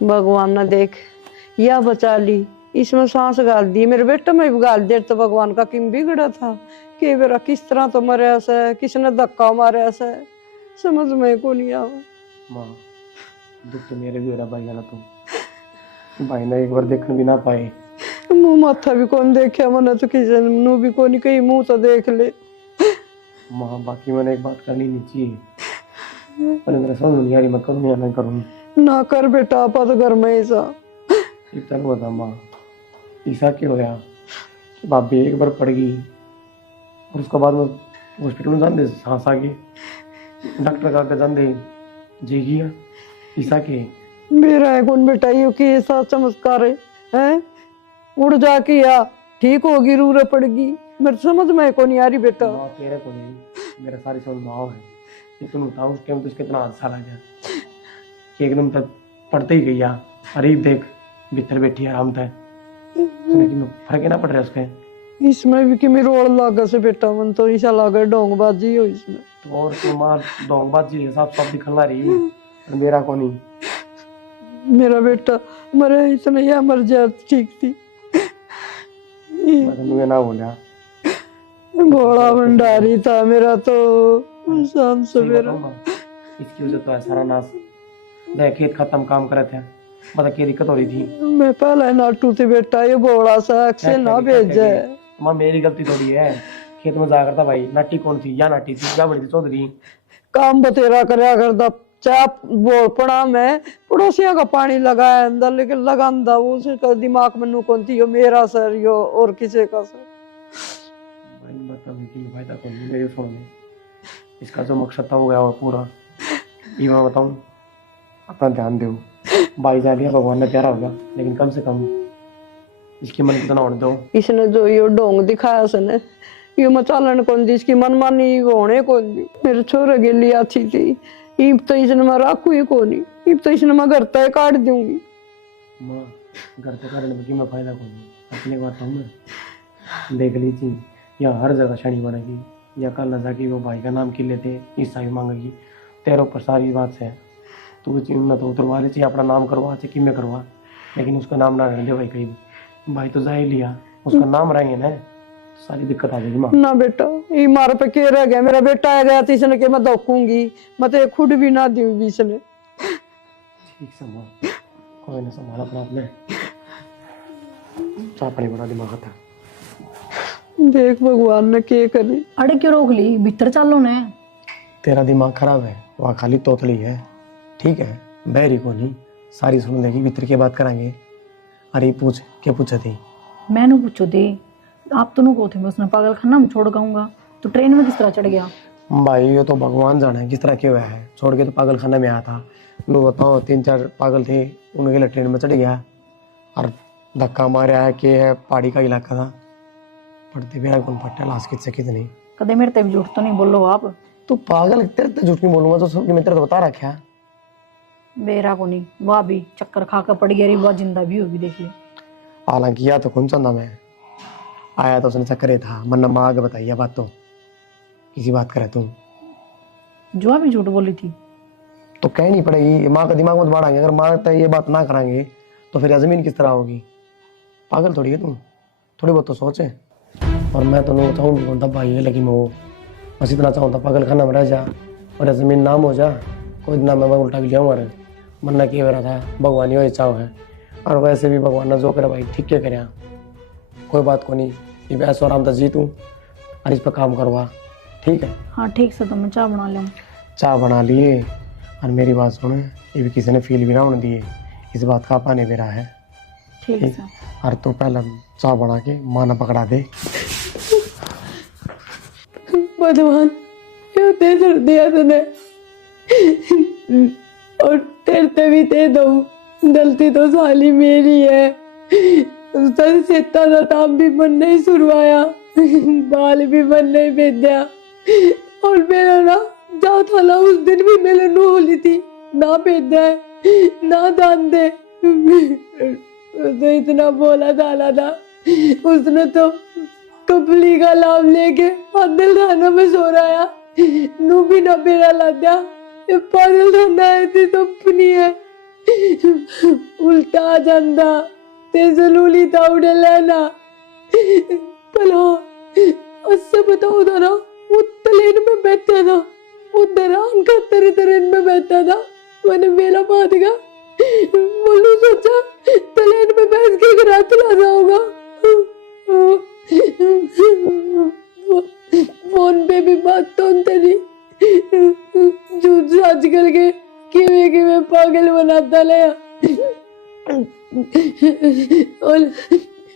भगवान ने देख या बचा ली, इसमें सांस गाल दी, मेरे बेटा में भी गाल दे तो भगवान का किम बिगड़ा था कि मेरा किस तरह तो मरे से, किसने धक्का मारे से, समझ में को नहीं आवा। माँ दुख तो मेरे भी हो रहा भाई, जाना तुम भाई ने एक बार देखने भी ना पाए। मुंह माथा भी कौन देखे, मैंने तो किसी ने भी कौन कहीं मुंह तो देख ले। माँ बाकी मैंने एक बात करनी नहीं चाहिए, पर मेरा समझ नहीं आ रही मैं करूँ या नहीं करूँ। ना कर बेटा, आपा तो घर में ही सा। एक चल बता माँ, ऐसा क्यों होया कि भाभी एक बार पड़ गई और उसके बाद में हॉस्पिटल में जान दे सांस आ गई, डॉक्टर का आगे जान दे जी गया, ऐसा के मेरा है कौन बेटा यो कि ऐसा चमत्कार है, उड़ जा के या ठीक होगी, रूर पड़गी, मेरे समझ में को नहीं आ रही बेटा। माँ तेरे को नहीं, मेरा सारी समझ माँ है। ये तुम बताओ उस टाइम तो उसके इतना हादसा लगा कि एकदम तक पड़ते ही गया, अरे देख भीतर बैठी आराम था, लेकिन फर्क ही ना पड़ रहा है उसके। इसमें भी कि मेरे और लागा से बेटा, मन तो ऐसा लागा ढोंगबाजी हो इसमें। तो और तुम्हार ढोंगबाजी हिसाब सब दिखला रही है, और मेरा को नहीं। मेरा बेटा मरे इतना या मर जाए ठीक थी। मैं तुम्हें ना बोला, घोड़ा भंडारी था मेरा तो, शाम सवेरा। इसकी वजह तो है सारा नाश। देख खेत खत्म काम करे थे, बता क्या दिक्कत हो रही थी। मैं पहले नाटू थी बेटा, ये बोला सा अक्सर ना भेजे। माँ मेरी गलती थोड़ी है, खेत में जा करता भाई, नाटी कौन थी या नाटी थी या बड़ी थी चौधरी। काम बतेरा करया करता, चाप वो पड़ा मैं पड़ोसियों का पानी लगाया अंदर, लेकिन लगांदा वो उसका दिमाग में नू कौन थी, यो मेरा सर यो और किसी का सर। भाई मतलब कि फायदा कौन नहीं मेरे सुनने, इसका जो मकसद था वो गया और पूरा। ये मैं बताऊं, अपना ध्यान दो, भाई जा दिया भगवान ने प्यारा होगा, लेकिन कम से कम इसके मन को तो ना होने दो। इसने जो यो ढोंग दिखाया सने, यो मचालन कौन दी, इसकी मनमानी होने कौन दी। मेरे छोरे के लिए अच्छी थी, ईब तो इसने मैं राखू ही कोनी, ईब तो इसने मैं घर तय काट दूंगी। माँ घर पे कारण में मैं फायदा कौन नहीं, अपने बात हम देख ली थी, या हर जगह शनि बनेगी, या कल न जाके वो भाई का नाम किन लेते ईसा भी मांगेगी, तेरों पर सारी बात से तू न तो उतरवा ले चाहिए, अपना नाम करवा चाहिए कि मैं करवा, लेकिन उसका नाम ना रहने दे भाई। कहीं भाई तो जा ही लिया, उसका नाम रहेंगे ना तो सारी दिक्कत आ जाएगी। माँ ना बेटा, ये मारे पे के रह गया, मेरा बेटा आ गया तो इसने के मैं धोकूंगी, मैं तो खुद भी ना दूंगी इसने। ठीक से माँ, कोई ना संभाल अपना अपने, चाह पानी बना दिमाग था। देख भगवान ने के करी। अरे क्यों रोक ली, भीतर चलो ने। तेरा दिमाग खराब है, वहाँ खाली तोतली है, ठीक है बहरी को नहीं, सारी सुन लेगी, भीतर की बात करांगे। अरे पूछ क्या पूछा थी। मैंने पूछो थी, आप तो को थे मैं उसने पागल खाना में छोड़ गाऊंगा, तो ट्रेन में किस तरह चढ़ गया। भाई ये तो भगवान जाने किस तरह क्यों है, छोड़ के तो पागल खाना में आया था। लोग बताओ 3-4 पागल थे, उनके लिए ट्रेन में चढ़ गया और धक्का मारा है कि है पहाड़ी का इलाका था, पढ़ते मेरा कौन पट्टा लाश कित से कितनी। कदे मेरे तब झूठ तो नहीं बोलो आप। तू पागल, तेरे झूठ नहीं बोलूंगा तो सबके मित्र तो बता रखा है। बेरा को नहीं, वह भी चक्कर खा कर पड़ गया, वह जिंदा भी होगी देखिए। हालांकि या तो कौन सा मैं आया तो उसने चक्कर था, मन्ना माँ आगे बताइए बात, तो किसी बात करे तुम जो भी झूठ बोली थी तो कहनी पड़ेगी। माँ का दिमाग मत बढ़ाएंगे, अगर माँ तय ये बात ना कराएंगे तो फिर जमीन किस तरह होगी। पागल थोड़ी है तुम, थोड़ी बहुत तो सोचे। और मैं तो नहीं चाहूँगी कौन था भाई है, लेकिन वो बस इतना चाहूँ था पागल खाना में रह जा और जमीन नाम हो जा, कोई ना मैं उल्टा भी लियाऊँ। और मन्ना किए मेरा था, भगवान ही चाव है, और वैसे भी भगवान ने जो करे भाई ठीक क्या करे, कोई बात को नहीं। ये भी ऐसा आराम से जीतूँ और इस पर काम करवा, ठीक है। हाँ ठीक से, तो मैं चाय बना लूँ। चाय बना लिए, और मेरी बात सुने, ये भी किसी ने फील भी ना होने दिए, इस बात का पाने भी रहा है, ठीक है। और तो पहले चाय बना के माँ न पकड़ा दे। भगवान क्यों दे दर दिया तूने, और तेरे भी दे दो, गलती तो साली मेरी है। सेता था ताम भी मन नहीं सुरवाया, बाल भी मन नहीं बेचा, और मेरा ना जा था ना उस दिन भी मेरे नु होली थी ना भेजा है ना दान दे। तो इतना बोला डाला था उसने, तो कपली का लाभ लेके पागल खाना में सो रहा, नू भी ना बेरा ला दिया। पागल खाना ऐसी तो अपनी है, उल्टा आ जाता ते जरूरी था उड़े लेना। भला उससे बताओ था ना, वो तलेन में बैठा था, वो दरान का तरेन में बैठा था। मैंने मेरा बात का बोलू सोचा तलेन में बैठ के घर चला जाऊंगा। फोन पे भी बात तो तेरी झूठ साच करके किवे किवे पागल बनाता ले। और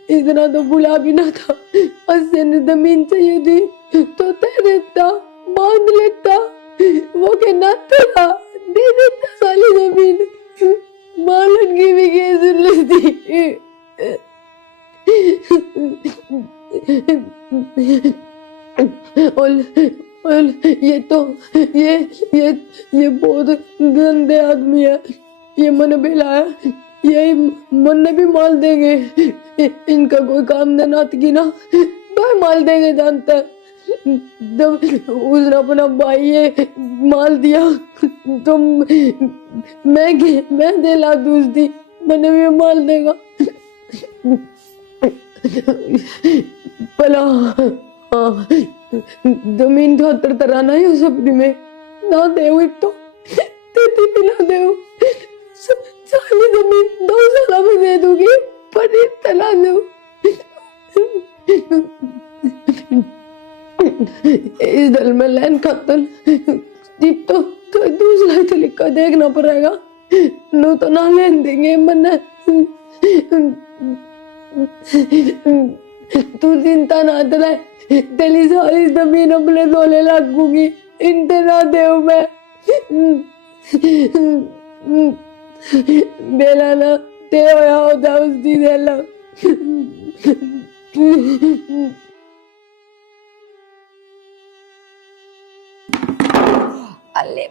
इतना तो बुला भी ना था, अस्से ने जमीन चाहिए थी तो दे देता, बांध लेता। वो कहना था दे देता साली जमीन, मालन की भी केस लेती। और ये बहुत गंदे आदमी है। ये मन बिलाया, यही मन भी माल देंगे। इनका कोई काम ना की ना तो माल देंगे जानता है। जब उसने अपना भाई ये माल दिया तो मैं दे ला दूसरी मैंने भी माल देगा। भला हाँ, जमीन तो हतर तराना है सपने में ना दे तो तेती पिला दे। सारी जमीन 2 साल में दे दूंगी, पर तला दो। इस दल में लैन खातन तो दूसरा तरीका देखना पड़ेगा, नो तो ना लेन देंगे मन। तू चिंता ना करे, तेरी सारी जमीन अपने दोले लागूंगी, इनते ना देव मैं। बेला ना ते होया होता उसकी देला। अले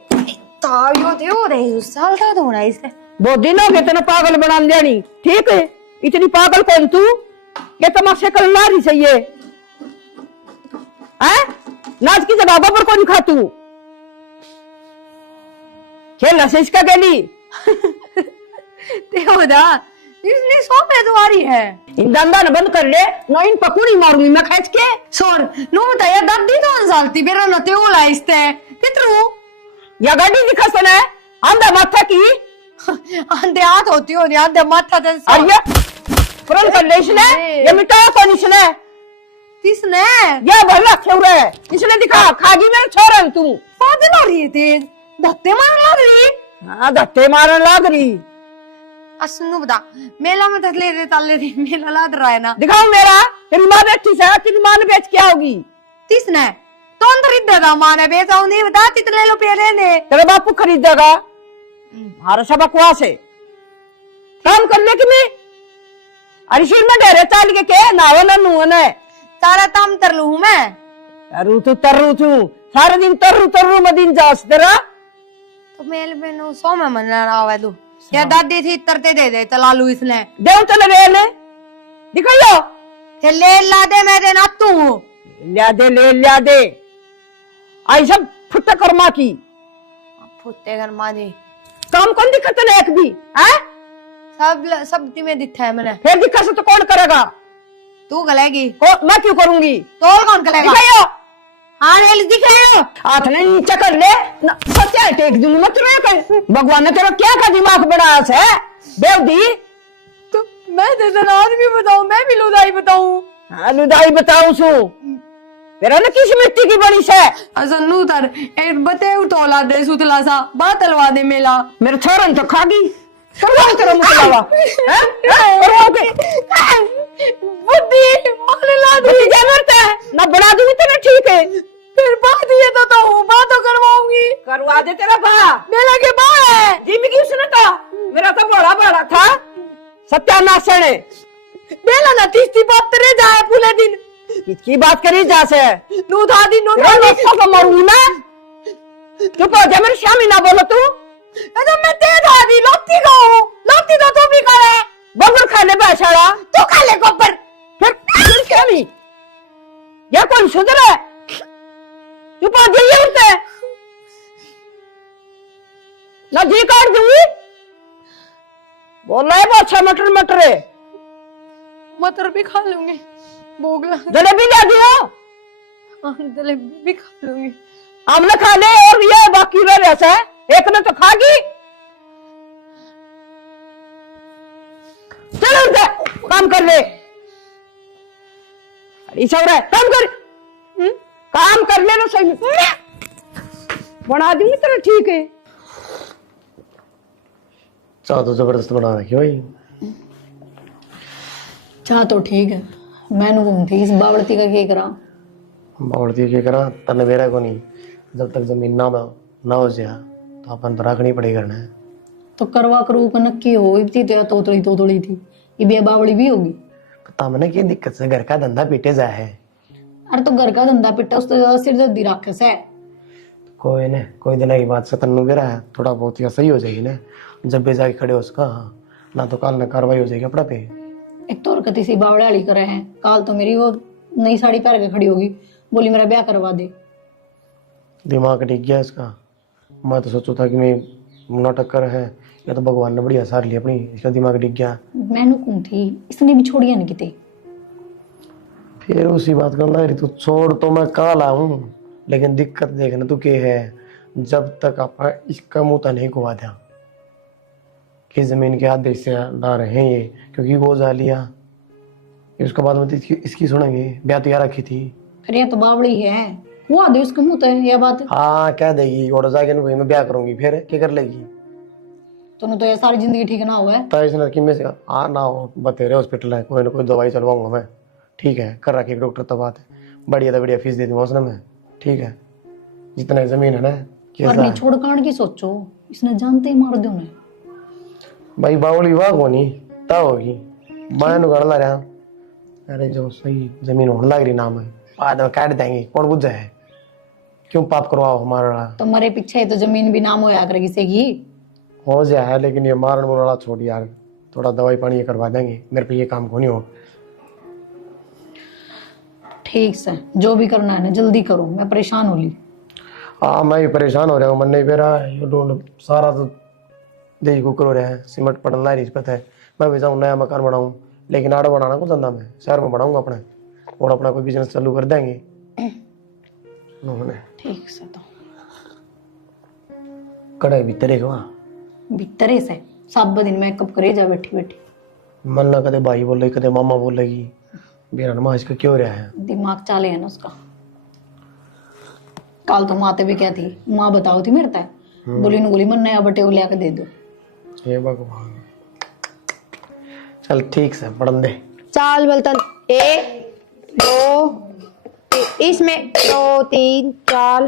तायो दे हो रही साल था होना इससे बहुत दिन हो गए तेने पागल बना लिया। ठीक है, इतनी पागल कौन तू? ये तमाशे कर ला रही सही है नाच की जगह पर कौन खा तू? खेलना से इसका गली ते होदा इसने सो पे दुआरी है। इन धंधा न बंद कर ले, ना इन पकौड़ी मारूंगी मैं खींच के। सोर नो बताया दादी तो सालती बेरा न ते ओला इसते तितरू या गाड़ी दिखा सुने आंधा माथा की आंधे हाथ होती हो आंधे माथा ते अरे फरन कर ले इसने, ये मिटाया कौन इसने? किसने ये भला क्यों रे इसने दिखा खागी में छोरा तू पागल हो रही थी, धत्ते मारन लग रही। हाँ धत्ते मारन लग रही। असनु बता मेला में तले दे तले थी मेला लाद रहा है ना। दिखाओ मेरा तेरी माँ बेची से तेरी माँ ने बेच क्या होगी? किसने तो अंदर इधर दा मां ने बेचा नहीं बता कितने लो पेले ने तेरे बापू खरीदेगा। हमारा सब बकवास है, काम कर ले कि मैं अरे सिर में डेरे चाल के नाव न सारा काम कर लू मैं। तरु तू सारा दिन तरु मदीन जास तेरा तो मेल में सो में मन आवे तू या दादी थी तरते दे चला लू इसने देव चले ले दिखाइयो ते ले ला दे मैं दे ना तू लिया दे आई सब फुट्टा कर्मा की फुट्टे कर मां दे काम कौन दिक्कत है एक भी है सब में दिखा है मैंने। फिर दिक्कत से तो कौन करेगा? तू करेगी मैं क्यों करूंगी? तो और कौन करेगा? दिखाइयो हाँ रेल दिखाइयो हाथ ने नीचे कर ले सच्चा टेक दूंगी मत रे। भगवान ने तेरा क्या का दिमाग बनाया है बेवदी? तो मैं तेरा आदमी बताऊं, मैं भी लुदाई बताऊं? हाँ लुदाई बताऊं सु तेरा ने किस मिट्टी की बनी से असन्नू तर एक बते उतोला दे सुतला सा बात तलवा दे मेला मेरे छोरन तो खागी करवा तेरा मुकलावा बुद्धि माने ला दे जानता है ना बना दूंगी तेरे ठीक है। फिर बात ये तो बात तो करवाऊंगी। करवा दे तेरा भा मेला के बाहर है जिमी की उसने था मेरा तो बड़ा था सत्यानाश है। मेला ना तीसरी बात तेरे जाए पूरे दिन किसकी बात करी जा से नू दादी को मरूंगी मैं। चुप हो जा मेरे शामी ना बोलो तू। तो मैं तेज दादी लोटी तो तू भी करे बबर खाने बैसाड़ा तू खा ले गोबर फिर क्या नहीं या कौन सुधर है? चुप हो जाइए उठते ना जी काट दूंगी बोल रहा है वो अच्छा मटर मटर है। मटर भी खा लूंगी, भूख लग जलेबी ला दियो। जलेबी भी खा लूंगी। हमने खा ले और ये बाकी रह ऐसा है, एक ने तो खागी। चलो उठ जा, काम कर ले। ऐसा हो रहा है, काम कर। काम कर ले ना सही में। बना दूंगी तेरा, ठीक है। चाह तो जबरदस्त बना रखी भाई। चाह तो ठीक है, मैंने घूमती इस बावड़ती का क्या करा। बावड़ती के करा तन मेरा को नहीं, जब तक जमीन ना हो जाए तो अपन तो रखनी पड़ेगी करना है। तो करवा करू का नक्की हो इतनी तो तोड़ी थी, ये भी बावड़ी भी होगी। पता मैंने क्या दिक्कत से घर का धंधा पीटे जा है। अरे तो घर का धंधा पिट्टा उससे ज्यादा सिरदर्दी राक्षस है। कोई दिन की बात से तन्नू गिरा है, थोड़ा बहुत ही सही हो जाएगी ना, जब भी जाके खड़े हो उसका ना तो काल ना कार्रवाई हो जाएगी अपना पे। एक तो हरकत सी बावड़े वाली करे हैं, काल तो मेरी वो नई साड़ी पहन के खड़ी होगी, बोली मेरा ब्याह करवा दे। दिमाग टिक गया इसका। मैं तो सोचू था कि मैं नाटक कर है, या तो भगवान ने बढ़िया सार ली अपनी, इसका दिमाग टिक गया। मैनू कौन थी, इसने भी छोड़िया नहीं किते। फिर उसी बात करना है, तू छोड़ तो मैं काल आऊं, लेकिन दिक्कत देखना तू क्या है, जब तक आप इसका मुंह तो नहीं घुमा दिया कि जमीन के आदेश से ना रहे ये, क्योंकि वो जा लिया उसके बाद में इसकी सुनेंगे। ब्याह तो यार रखी थी। अरे तो बावड़ी है, वो आदे उसके मुंह तो यह बात। हाँ कह देगी और जाके मैं ब्याह करूंगी, फिर क्या कर लेगी। तो ये सारी जिंदगी ठीक ना हुआ है। तो इस लड़की में से ना हो बतेरे हॉस्पिटल है, कोई ना कोई दवाई चलवाऊंगा मैं, ठीक है कर रखी डॉक्टर तो बात है, बढ़िया तो बढ़िया फीस दे दूंगा उसने मैं, ठीक है जितना जमीन है ना। और नहीं छोड़ कांड की सोचो, इसने जानते ही मार दो उन्हें। भाई बावली वाह कोनी ता होगी मैं गड़ ला रहा। अरे जो सही जमीन होने लग रही नाम है, बाद में काट देंगे, कौन बुझ जाए, क्यों पाप करवाओ हमारा। तुम्हारे पीछे तो जमीन भी नाम होया कर किसी की हो जाए, लेकिन ये मारण मुराड़ा छोड़ यार, थोड़ा दवाई पानी ये करवा देंगे, मेरे पे ये काम को नहीं हो। ठीक से जो भी करना है ना जल्दी करो, मैं परेशान हो ली। हाँ मैं भी परेशान हो रहा हूँ, मन नहीं पे रहा है, ये ढूंढ सारा तो देख कुकर हो रहा है, सीमेंट पड़ना है रिश्वत है। मैं भी जाऊँ नया मकान बनाऊँ, लेकिन आड़ा बनाना को धंधा मैं शहर में बढ़ाऊंगा अपने, और अपना कोई बिजनेस चालू कर देंगे। ठीक से तो कड़े भीतर वहाँ भीतरे से सब दिन मेकअप करे जा बैठी बैठी। मन ना कदे भाई बोल रही कदे मामा बोल रही, बेरा नमाज का क्यों रहा है। दिमाग चाले है ना उसका। कल तो माते भी क्या थी, माँ बताओ थी मेरे तय बोली न बोली मन नया बटे वो लिया के दे दो। हे भगवान, चल ठीक से पढ़न दे। चाल बलतन 1 2 इसमें 2 3 4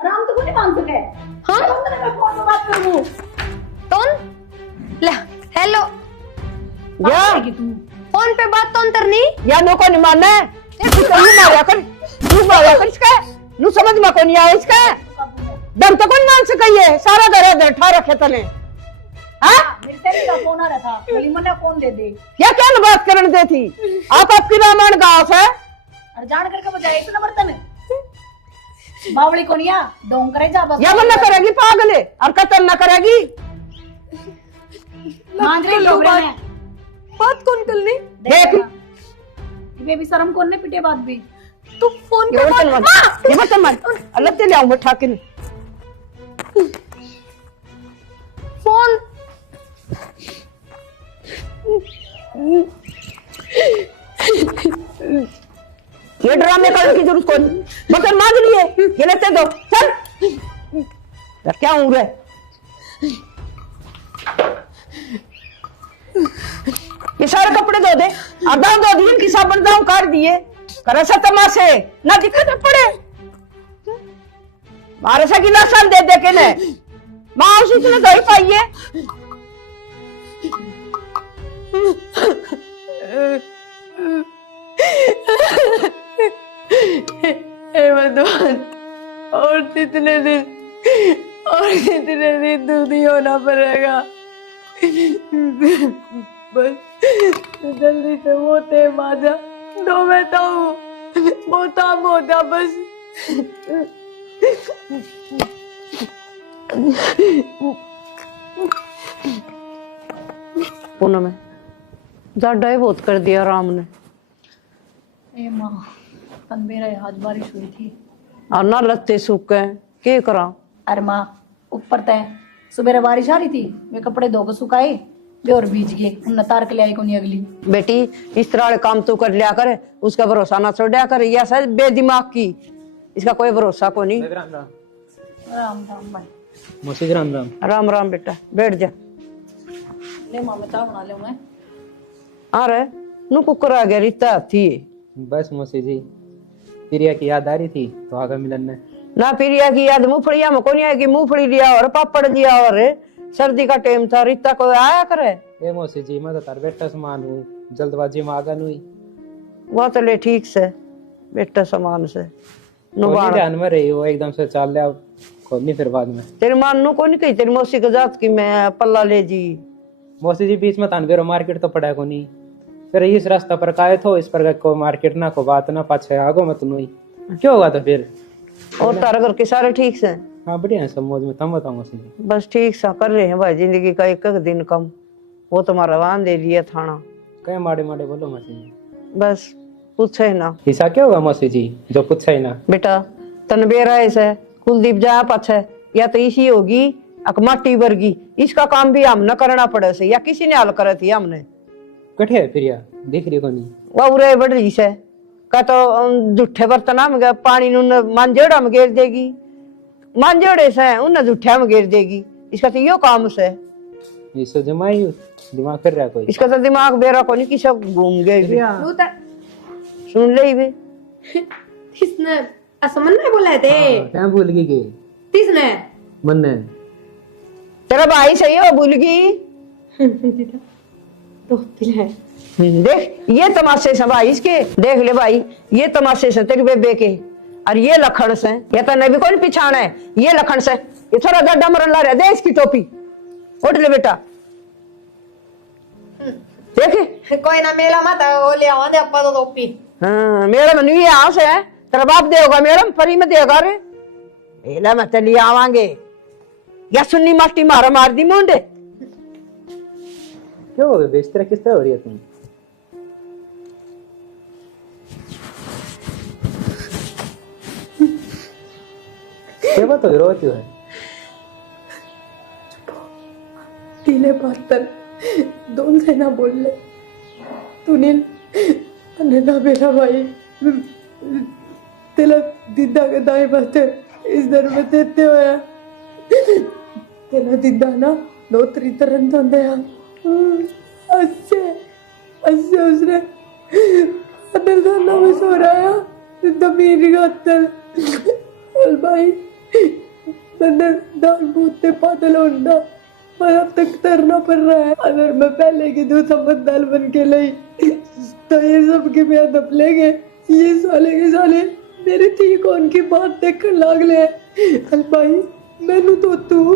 आराम तो नहीं मान सके। हाँ मैं फोन पे बात करूं। कौन ले हेलो या फोन पे बात तो अंतर नहीं या नो को नहीं मानना है, तू मारा कर इसका, नू समझ में को नहीं आया इसका, दम तो कौन मान सके, ये सारा दर ठा रखे तने। हाँ मेरे से का फोन आ रहा था, बोली मने फोन दे दे। या क्या न बात करने दे थी, आप आपकी रामायण गाँव है। और जान करके बजाए इतना बर्तन बावड़ी को नहीं डोंग करे जा बस। या मन न करेगी पागल है, और कतल न करेगी। मांझ रही लोग रहे हैं। बात कौन कर ली? देख ये भी शर्म कौन ने पिटे बात भी। तू फोन ये पे बर्तन बात मत, ये बर्तन मत, अलग से ले आऊंगा ठाकिन। फोन ये ड्रामे करने की जरूरत कोई नहीं, बर्तन मांग लिए, ये लेते दो चल। यार क्या हूँ रे, ये सारे कपड़े धो दे, आधा धो दिए, इनकी साबुन दाम कर दिए, करे सा तमाशे ना दिक्कत पड़े। मारे सा गिलास दे दे के ने माँ उसी ने दही पाई है। हे भगवान, और कितने दिन दूध ही होना पड़ेगा। बस जल्दी से मोते माजा दो, मैं तो मोता मोता बस। पूनम में ज्यादा ही बहुत कर दिया राम ने। ए माँ कल मेरा आज बारिश हुई थी और ना लत्ते सूखे के करा। अरे माँ ऊपर तय सुबह बारिश आ रही थी, वे कपड़े धो के सुखाए वे और भीज गए, उन तार के ले आई कोनी अगली। बेटी इस तरह वाले काम तू कर लिया कर, उसका भरोसा ना छोड़ दिया कर। या शायद बेदिमाग की, इसका कोई भरोसा को नहीं। राम राम भाई। मौसी राम राम। राम राम बेटा, बैठ जा। ले माँ मैं चाय बना ले मैं। आ रहे नु कुकर आ गया रीता थी। बस मौसी जी प्रिया की याद आ रही थी तो आगे मिलन ने ना प्रिया की याद मूंगफलिया में कोनी आएगी, मूंगफली लिया और पापड़ दिया और सर्दी का टाइम था, रीता को आया करे। ए मौसी जी मैं तो तार बेटा समान हूँ, जल्दबाजी में आगा नहीं वो तो ले ठीक से बेटा समान से कोई ध्यान में रही हो एकदम से चाल लिया को नहीं फिर बाद में। तेरी मान नु कोनी कही तेरी मौसी के जात की मैं पल्ला ले जी। मौसी जी बीच में तानवेरो मार्केट तो पड़ा को नहीं, फिर इस रास्ता पर काहे थो इस पर को मार्केट ना को बात ना पाछे आगो मत नहीं क्यों होगा तो फिर। और तारा घर के सारे ठीक से? हाँ बढ़िया है सब मौज में। तुम बताओ मौसी जी। बस ठीक सा कर रहे हैं भाई, जिंदगी का एक एक दिन कम। वो तुम्हारा वाहन दे दिया थाना। कहे माड़े माड़े बोलो मौसी जी। बस पूछे ना हिस्सा क्या होगा मौसी जी जो पूछा ही ना। बेटा तनबेरा ऐसे कुलदीप जा पाछे या तो इसी होगी अक माटी वर्गी, इसका काम भी हम न करना पड़े से या किसी ने हल करे थी हमने। कठे है प्रिया दिख रही को नहीं वह उरे बढ़ रही से का तो जूठे बर्तन में पानी मांझेड़ा में घेर देगी, मांझेड़े से उन जूठे में घेर देगी। इसका तो यो काम से इससे जमाई दिमाग कर रहा कोई। इसका तो दिमाग बेरा को नहीं कि सब घूम गए। सुन ले भी किसने असमन में बोले थे? क्या भूल गई के किसने? मन ने तेरा भाई सही हो भूल गई। तो दिल है। देख ये तमाशे से भाई इसके, देख ले भाई ये तमाशे से तेरी बेबे के, और ये लखन से ये तो नबी कौन पिछाड़ है, ये लखन से ये थोड़ा गड्ढा मरन ला रहा दे इसकी टोपी उठ ले बेटा। देखे कोई ना मेला मत वो ले आवा दे अपा तो टोपी। हाँ मेरा मन ये आस है तेरा बाप देगा मेरा फ्री में देगा रे। मेला मत लिए आवांगे या सुन्नी माटी मारा मार दी मुंडे। क्यों हो गए इस तरह किस तरह हो रही है तुम। क्या बात हो रो क्यों है। टीले बर्तन दोन से ना बोल ले तुनील अने ना बेटा भाई तेला दीदा के दाई बाते इस दर में देते हुए तेला दीदा ना दो त्री तरन तो दे अच्छे अच्छे उसने अंदर खाना में सो रहा है दमीर का अत्तर और भाई मैंने दान भूते पातल होना पर अब तक तरना पड़ रहा है। अगर मैं पहले की दूध समझदार बन के लाई तो ये सब के मैं दब लेंगे। ये साले के साले मेरी थी कौन की बात देखकर लाग ले भाई मैनू तो तू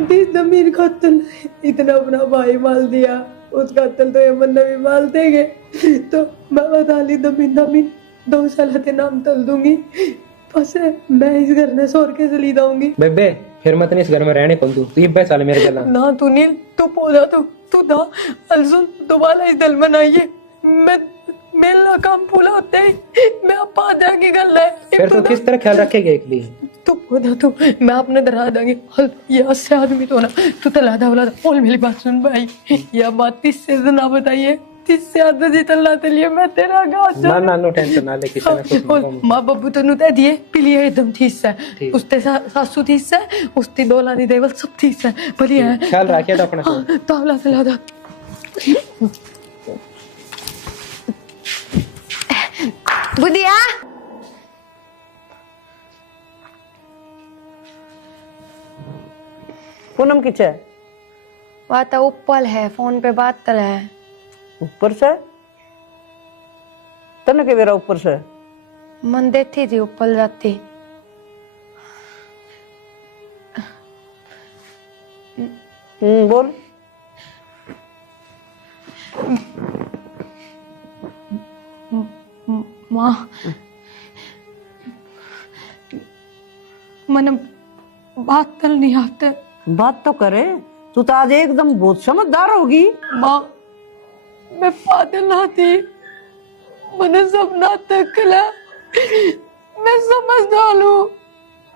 दिस जमीन कत्ल इतना अपना भाई माल दिया, उस कत्ल तो ये मन भी माल देंगे तो मैं बता ली जमीन 2 साल के नाम तल दूंगी बस मैं इस घर में सोर के चली जाऊंगी। बेबे फिर मत नहीं इस घर में रहने कौन तू ये साल मेरे गला ना तू नील तू पौधा तू ना अलसुन दोबारा इस दल में आइए मैं मेरा काम पूरा होते ही मैं आप आ जाएंगी गल है फिर तो किस तरह ख्याल रखेगा एक लिए तू पौधा तू मैं अपने डरा दूंगी। ये अस्से आदमी तो ना तू तो लादा वाला बोल मेरी बात सुन भाई यह बात 30 से ना बताइए 30 से आधा जितना लिए मैं तेरा गाँव ना ना नो टेंशन ना ले किसी ने कुछ माँ बाबू तो नुते दिए पिलिए एकदम ठीक से उसते सासू ठीक से उसती दौलानी देवल सब ठीक से बढ़िया है ख्याल रखिए तो अपना तावला से लादा बुधिया पूनम किच है वह तो ऊपर है फोन पे बात कर रहा है। ऊपर से तने के बेरा ऊपर से मन देती थी ऊपर जाती बोल माँ मैंने बात कर नहीं आते बात तो करे तू तो आज एकदम बहुत समझदार होगी। माँ मैं पागल ना थी, मैंने सपना तकला, मैं समझदार हूँ,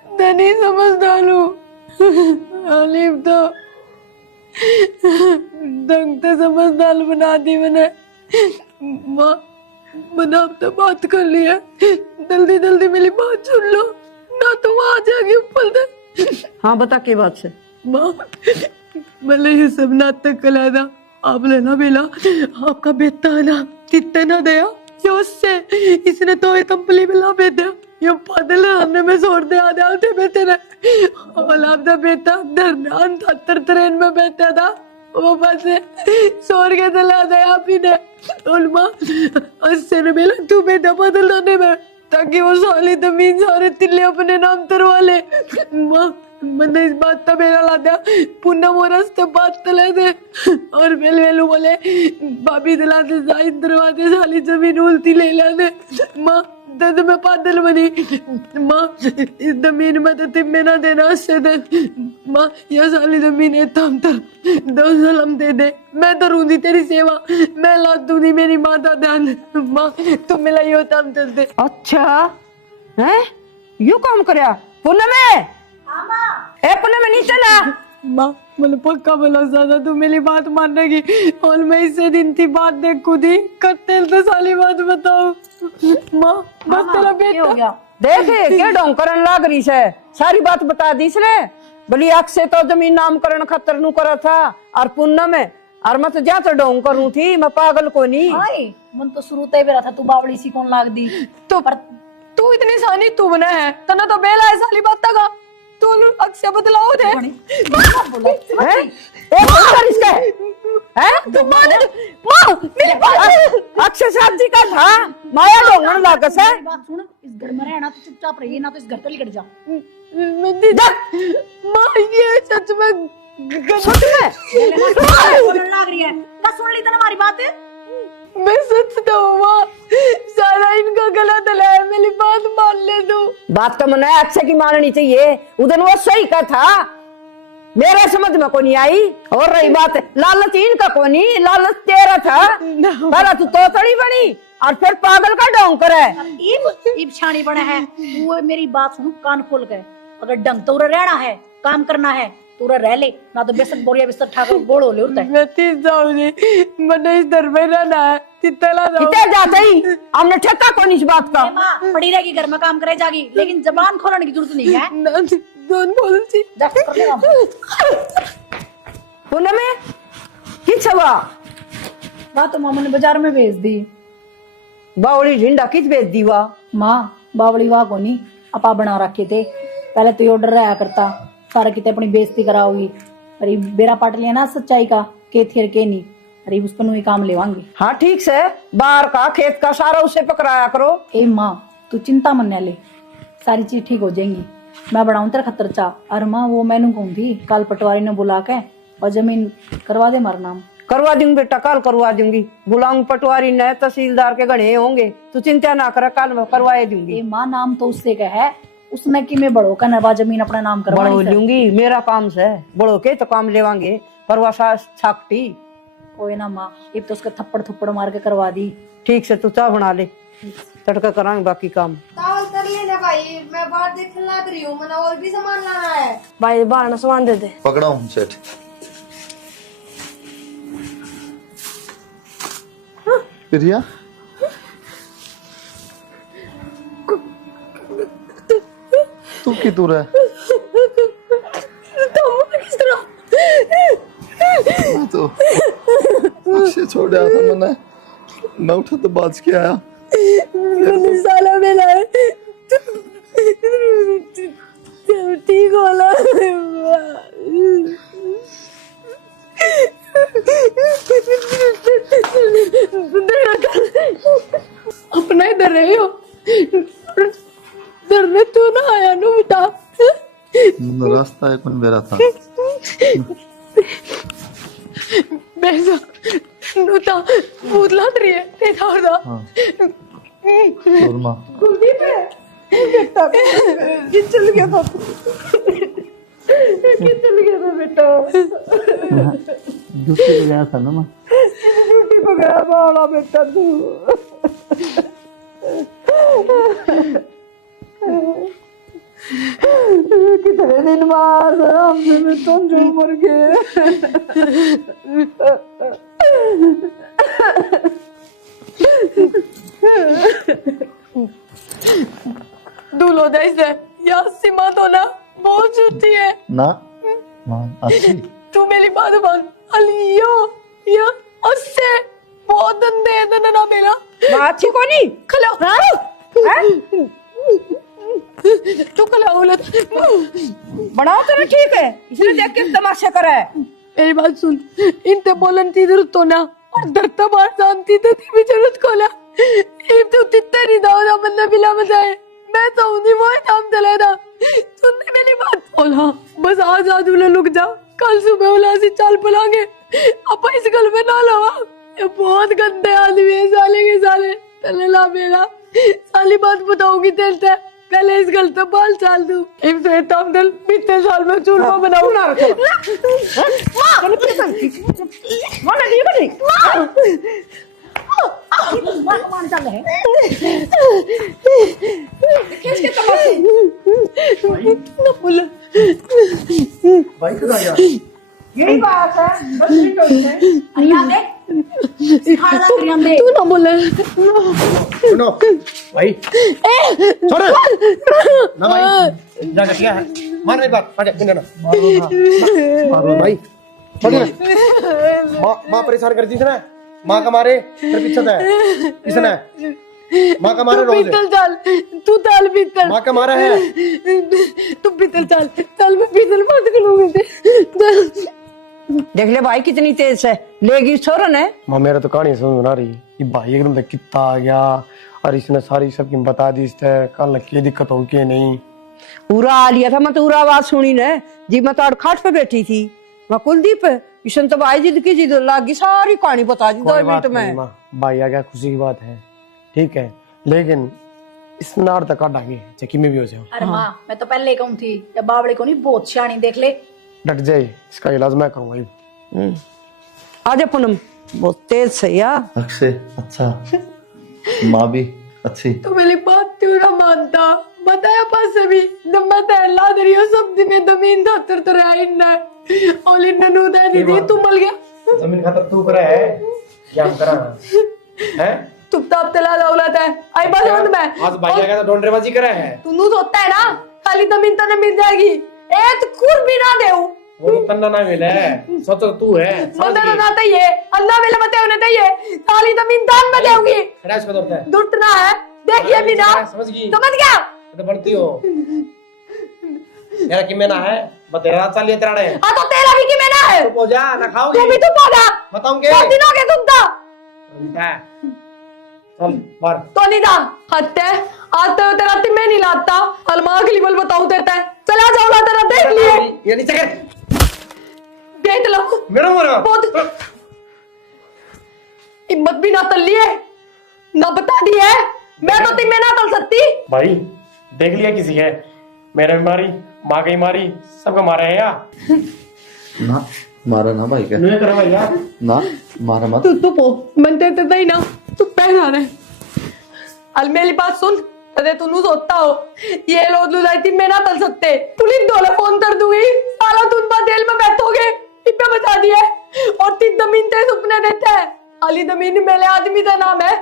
धनी समझदार हूँ। अलीफ तो ढंग से समझदार बना दी मैंने। माँ, मैंने अब तो बात कर लिया, जल्दी जल्दी मेरी बात सुन लो, ना तो वहाँ आ जाएगी ऊपर से। हाँ बता के बात से। माँ, मैंने ये सब नाटक करा था, आपने ना मिला, आपका बेटा है ना कितने ना दया ये उससे, इसने तो ये कंपनी में ला बेटा, ये पागल हमने में छोड़ दे आधे आधे बेटे ने, और आपका बेटा दरमियान 78 ट्रेन में बैठा था, वो बस छोड़ के चला गया आप ही ने। और माँ, उससे ने मिला तू बेटा बदल लाने में, ताकि वो सारी जमीन सारे तिल्ले अपने नाम करवा ले। माँ, मैंने इस बात का मेरा ला दिया, पूनम और रास्ते बात तले दे, और वेलू बोले भाभी दिला दे जाए दरवाजे साली जमीन उल्टी ले ला दे। माँ, दर्द में पागल बनी। माँ, इस जमीन में तो तिम्मे ना देना उससे दे। माँ, यह साली जमीन है तम तर 2 सलम दे दे, मैं तो रूंदी तेरी सेवा, मैं ला दूंगी मेरी माता ध्यान। माँ, तुम मिला यो तम तर दे। अच्छा है यू काम करया पूनम में? ए पूनम में नीचे ला। माँ, मैंने पक्का भरोसा था तू मेरी बात मानेगी, और मैं इसे दिन थी बात देखू थी, कत्ते तो साली बात बताओ। माँ, बस तेरा बेटा देखे के ढोंग करन लाग रही है, सारी बात बता दी इसने। बली आख से तो जमीन नामकरण खातर नु करा था, और पूनम में और मैं तो जा तो ढोंग करूँ थी, मैं पागल को नहीं। आई मन तो शुरू ते बेरा था, तू बावड़ी सी कौन लाग दी तो पर तू इतनी सानी तू बना है, तना तो बेला है साली बात का, तू अक्सर बदलाओ दे। हैं? एक कर इसका है तुम माँ, मेरी बात अक्षय साहब जी का था माया ढोंगन लागस है। मेरी बात सुन, इस घर में रहना तो चुपचाप रहिए, ना तो इस घर से निकल जा। माँ, ये सच में सच में बोलने लाग रही है, बस सुन ली तूने हमारी बात है। मैं सच तो माँ, सारा इनका गलत है, मेरी बात मान ले तू। बात तो मना अक्षय की माननी चाहिए, उधर वो सही का था, मेरे समझ में को नहीं आई। और रही बात लालच इनका को नहीं, लालच तेरा था, पहला तू तोतड़ी बनी और फिर पागल का ढोंग करे। इब छानी बना है, तू मेरी बात सुन कान खोल के, अगर ढंग तो रहना है, काम करना है तो रह ले, ना तो बेसन बोरिया बिस्तर ठाकर गोड़ हो ले उड़ता है। मैं तीस जाऊंगी, मैंने इस दर में रहना है, तितला जाऊं। कितने जाते ही हमने ठेका को नहीं इस बात का। माँ, पड़ी रहेगी घर में काम करे जागी, लेकिन जबान खोलने की जरूरत नहीं है। दोन बोलती जा कर ले काम। पूनम में किस हुआ? बात तो मामा ने बाजार में भेज दी। बावड़ी झिंडा किस भेज दी वा? माँ, बावड़ी वाह को नहीं अपा बना रखे थे, पहले तो ये ऑर्डर रहा करता, सारा किते अपनी बेइज्जती कराओगी। अरे बेरा पाट लिया ना सच्चाई का, के थिर के नहीं, अरे उस पर ही काम लेवांगे। हाँ ठीक से, बाहर का खेत का सारा उसे पकड़ाया करो। ए माँ, तू चिंता मन ले, सारी चीज ठीक हो जाएंगी, मैं बढ़ाऊं तेरा खतर चा। अरे माँ, वो मैंने कहूँ थी कल पटवारी ने बुला के और जमीन करवा दे हमारा नाम। करवा दूंगी बेटा, कल करवा दूंगी, बुलाऊंगी पटवारी ने, तहसीलदार के गणे होंगे, तू चिंता ना कर, कल मैं करवाए दूंगी। ए माँ, नाम तो उससे का है, उसने कि मैं बड़ो का नवा जमीन अपना नाम करवा दूंगी, मेरा काम से बड़ो के तो काम लेवांगे, परवा छाकटी कोई ना माँ, अब तो उसका थप्पड़ थप्पड़ मार के करवा दी। ठीक से, तू चाह बना ले, तड़का करांगे बाकी काम। चावल कर लेना भाई, मैं बाहर देखने लग रही हूँ, मैंने और भी सामान लाना है। भाई बाहर ना सामान दे दे। पकड़ाऊं सेठ? प्रिया, तू किधर है? मैं तो अक्षय छोड़ आया था, मैंने मैं उठा तो बाज के आया। साला मेला है, ठीक होला। अपना इधर रहे हो, इधर में तू ना आया नो बेटा। रास्ता है कौन मेरा था? बैठो, नूता भूत लात रही है, देखा होगा। हाँ। शोरमा। कुलदीप है, बेटा, ये चल गया बापू, ये चल गया था बेटा। ड्यूटी पे गया था ना मैं। ड्यूटी पे भूल गया बाला बेटा तू। कितने दिन बाद हमसे में तुम जो मर गए। दूल्हो जैसे या सीमा तो ना बहुत झूठी है ना माँ अच्छी तू मेरी बात मान अलियो या उससे बहुत धंधे है धंधा ना मेरा अच्छी को नहीं खलो तू खलो उलट बनाओ तो ठीक है, इसने देख के तमाशा करा है। मेरी बात सुन इनते बोलन की जरूरत तो ना और डरता बाहर जानती तो थी भी जरूरत को ना एक तो तित्ते नहीं दावरा बंदा बिला बजाए मैं तो उन्हीं वो काम चला था सुनने मेरी बात बोला बस आज आज उन्हें लुक जा कल सुबह उला से चाल पलांगे अब इस गल में ना लवा ये बहुत गंदे आदमी है साले के साले चले ला मेरा साली बात बताऊंगी तेरे से पहले इस गल तो बाल चाल दूं एक तो तम दिल बीते साल में चूरमा बनाऊं ना मान चल रहे ना बोला भाई कहाँ गया? यही बात है, बस मिनट हो गए। अरियान दे खाना अरियान दे तू ना बोला सुनो भाई छोड़ ना भाई जाकर क्या है मार नहीं बात आ जा किन्ना ना मारो भाई छोड़ ना माँ परेशान कर दी इसने माँ का मारे फिर पीछे है किसने माँ का मारे रोज पीतल चाल तू चाल पीतल माँ का मारा है तू पीतल चाल चाल मैं पीतल बात करूंगी देख ले भाई कितनी तेज है, लेगी छोरन है। माँ मेरा तो कहानी समझ में आ रही ये भाई एकदम से कितना आ गया और इसने सारी सबकी बता दी इससे कल की दिक्कत हो कि नहीं पूरा आ लिया था, मैं तो पूरा आवाज सुनी न जी। मैं तो खाट पे बैठी थी, मैं कुलदीप किशन तो भाई जिद की जिद लागी सारी कहानी बता दी 2 मिनट में। माँ भाई आ गया खुशी की बात है ठीक है लेकिन इस नार तक काट आगे चकी में भी हो जाओ अरे माँ मैं तो पहले कहूँ थी जब बावड़े को नहीं बहुत सियानी देख ले डट जाए इसका इलाज मैं करूंगा आजा पूनम बहुत तेज से यार। अक्षय अच्छा माँ भी अच्छी तो मेरी बात क्यों ना मानता बताया पास से भी जब मैं तैरला दे रही हूँ सब दिन जमीन था तर आई ना और इन नू दे दीदी तू मल गया जमीन खातर तू करे है क्या हम करा है तू तब तला दौलत है आई बात समझ में आज भाई का तो ढोंडरेबाजी करे है तू नू सोचता है ना खाली जमीन तने मिल जाएगी ए तो कुर भी ना देऊ वो तो तन्ना ना मिले सोचो तू है मंदिर ना चाहिए अल्लाह मिले मते होने चाहिए खाली जमीन दान में देऊंगी खड़ा इसको दौड़ता है दुटना है देखिए भी ना समझ गई समझ गया तो बढ़ती हो यार कि मैं ना है मैं तेरा रात चलिए तेरा है हाँ तो तेरा भी कि मैं ना है तू पो जा ना खाओगी तू भी तो पौधा बताऊंगे 2 दिन हो गए तुम तो चल मार तो नहीं था हत्ते आते हो तेरा मैं नहीं लाता अलमा अगली बल बताऊं देता है चला जाओ ला तेरा देख लिए ये नीचे कर देख लो मेरा मोरा बहुत हिम्मत भी ना तल लिए ना बता दी है मैं तो तुम्हें ना तल सकती भाई देख लिया किसी है मेरे भी मारी माँ की मारी सबका मारा है यार ना मारा ना भाई का नहीं करा भाई यार ना मारा मत तू पो मन तेरे नहीं ना तू पहना रहे अल मेरी बात सुन अरे तू सोचता हो ये लोग लुदाई मैं ना तल सकते पुलिस डोले फोन कर दूंगी साला तुम बात जेल में बैठोगे इतना बता दिया और 3 जमीन ते सुपने देते हैं खाली जमीन मेरे आदमी का नाम है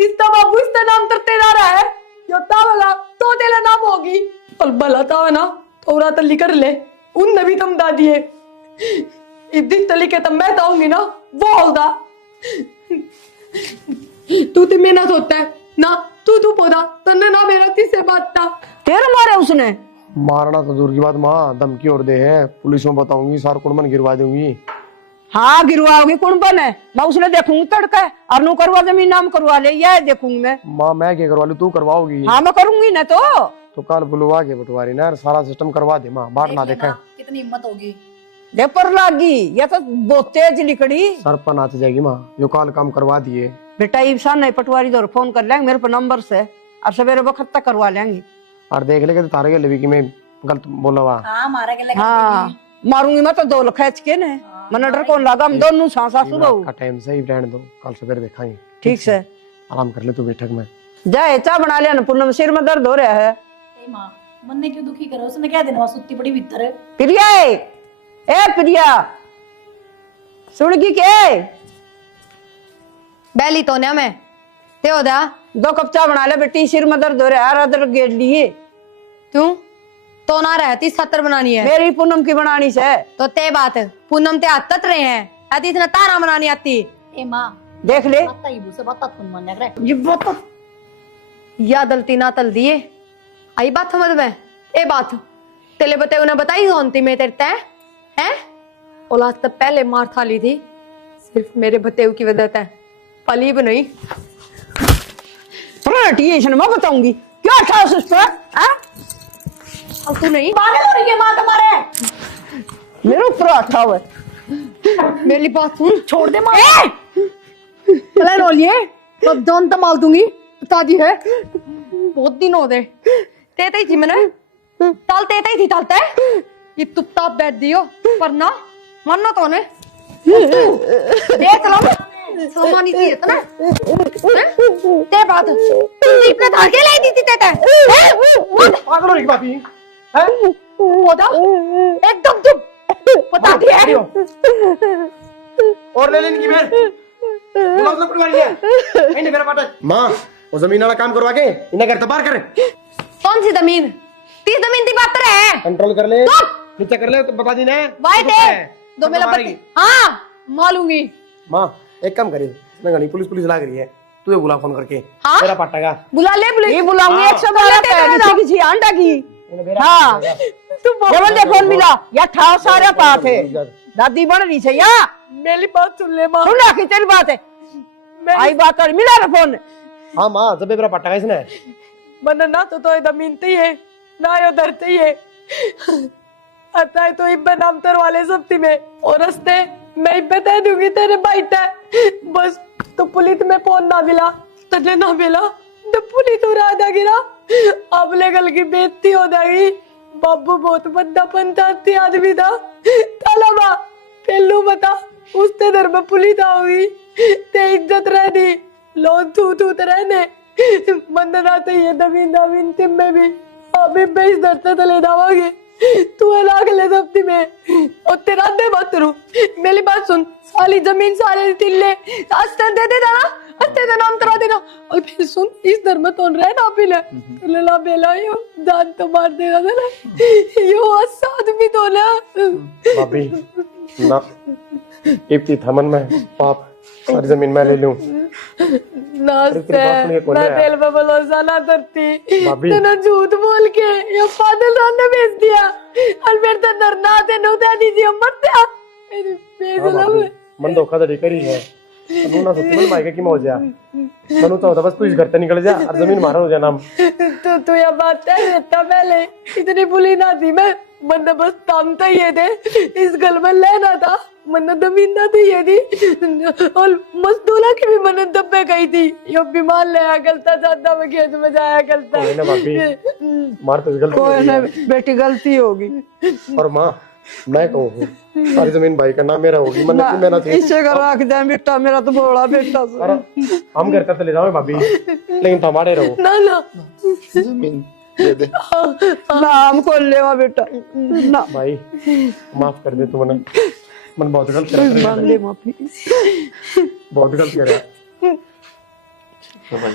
इसका बाबू इसका नाम तरते जा रहा है योता वाला तो तेरा नाम होगी और भला था ना थोड़ा तली कर ले उन भी तुम दा दिए इतनी तरीके तब मैं दाऊंगी ना वो होगा तू तो मैं ना सोचता है ना तू पौधा तन्ने ना मेरा तीसरे बात था तेरे मारे उसने मारना तो दूर की बात माँ धमकी और दे है पुलिस में बताऊंगी सार कुड़मन गिरवा दूंगी हाँ गिरवाओगी कौन बन है, मैं उसने देखूंगी तड़का और नु करवा जमीन नाम करवा ले यह देखूंगी मैं। माँ मैं क्या करवा लू तू करवाओगी हाँ मैं करूंगी ना तो कल बुलवा के बटवारी ना सारा सिस्टम करवा दे माँ बात ना देखा कितनी हिम्मत होगी देख पर लागी ये तो बहुत तेज लिकड़ी। सर पर नाच जाएगी माँ जो काल काम करवा दिए बेटा ईसा नहीं पटवारी दौर फोन कर लेंगे मेरे पर नंबर से और सवेरे वक्त तक करवा लेंगे और देख लेके तो तारे के लिए कि मैं गलत बोला हुआ हाँ मारा के लगा हाँ मारूंगी मैं तो 2 खींच के ने मन डर कौन लगा, हम दोनों सासू बहू। का टाइम सही रहने दो, कल सवेरे देखाएंगे। ठीक से आराम कर ले तू बैठक में। जाए चाय बना लिया ना, पूनम सिर में दर्द हो रहा है। ए माँ, मन ने क्यों दुखी करो, उसने क्या देना, सुत्ती पड़ी भीतर। प्रिया ए प्रिया सुन की के बैली तो ना मैं ते हो दा 2 कप चाय बना ले बेटी, सिर में दर्द हो रहा है, अदरक गेट लिए। तू तो ना रहती 70 बनानी है मेरी पूनम की बनानी से। तो ते बात पूनम ते आतत रहे हैं आती इतना तारा बनानी आती। ए माँ, देख ले बाता ही बुसे बाता थुन मन करे। ये बात या दलती ना तल दिए आई बात समझ में। ए बात तेले बताए उन्हें बताई कौन थी मैं तेरे तय है औलाद तब पहले मार खा ली थी सिर्फ मेरे बतेव की वजह से पलीब नहीं। मैं बताऊंगी क्या था उस पर। अब तू नहीं पागल हो रही है माँ तुम्हारे। मेरे ऊपर अच्छा हुआ है। मेरी बात सुन छोड़ दे माँ। चला रोलिए तब जान तमाल दूंगी बता दी है बहुत दिन हो गए तेते ही थी मैंने ताल तेते ही थी तालते ये तुपताप बैठ दियो पर ना मरना तो ने देख लो सामानी थी इतना ते बात दीप ने धागे लाई दी थी तेते पागल हो रही बापी हैं? पोदा एकदम चुप बता दिया और ले लेने की मेर बुलाओ सब परिवार है इन्हें मेरा पाटा। माँ वो जमीन वाला काम करवा के इन्हें घर तबार करे। कौन सी जमीन ती जमीन ती बात है कंट्रोल कर ले, नीचे कर ले तो बता दी ना। वाई दे दो मेरा पति हाँ मालूंगी। माँ एक काम करी, इसमें घनी पुलिस लाग रही है, तू ये बुला फोन करके। हाँ? मेरा पाटा का बुला ले बुला ये बुलाऊंगी 112 पे किसी आंटा की। हाँ जबल दे फोन मिला या ठाव सारे पास है दादी बन रही है या मेरी बात सुन ले माँ। सुन रखी तेरी बात है आई बात और मिला ना फोन। हाँ माँ जब मेरा पाटा का इसने मन ना तो जमीन ही है ना यो धरती ही है आता है तो इब्बे नाम तर वाले सप्ती में और रस्ते मैं इब्बे दे दूंगी तेरे बाइटा बस तो पुलिस में फोन ना मिला तने ना मिला तो पुलिस उड़ा दा गिरा अब लेगल की बेइज्जती हो जाएगी। बाबू बहुत बड़ा पंचायती आदमी था तालाबा पहलू बता उसते दर में पुलिस आओगी ते इज्जत रह दी लोग तू रहने मंदना तो ये दमीन तिम में भी अभी बेच दरते तले दावागे तू लाग ले सप्ती में और तेरा दे बात करूं मेरी बात सुन साली जमीन सारे तिल्ले आस्ते दे दे ना अस्ते दे नाम तरा देना और फिर सुन इस दर में तोन रहे ना पिले लला बेला यो जान तो मार देगा ना यो अच्छा आदमी तो ना भाभी ना इप्ती थमन में पाप सारी जमीन मैं ले लूं नास्ते मैं दिल में भरोसा ना करती भाभी। तूने झूठ बोल के ये पागल रान बेच दिया और मेरे तो डरना थे नौता दीजिए मरते बेसलम मन धोखाधड़ी करी है तू ना सोच मन भाई की मौज है मनु तो बस तू इस घर से निकल जा और जमीन मारा हो जा नाम। तो ये बात है इतना पहले इतनी भूली ना थी मैं मन बस तामता ये थे इस गल में लेना था मन जमीन ना थी ये थी और मजदूरा की भी मन दबे गई थी यो बीमार ले गलता ज्यादा में खेत में जाया गलता कोई ना भाभी मार तो गलती कोई हुई ना है। बेटी गलती होगी और माँ मैं कहूँ सारी जमीन भाई का नाम मेरा होगी मन की मेरा चाहिए। इससे कर रख दे बेटा मेरा तो बोला बेटा और हम घर तक ले जाओ भाभी लेकिन तुम हमारे रहो ना जमीन दे दे। नाम खोल लेवा बेटा ना भाई माफ कर दे तू मने मन बहुत गलत कर रहा मांग ले माफी। बहुत गलत कर रहा है। तो भाई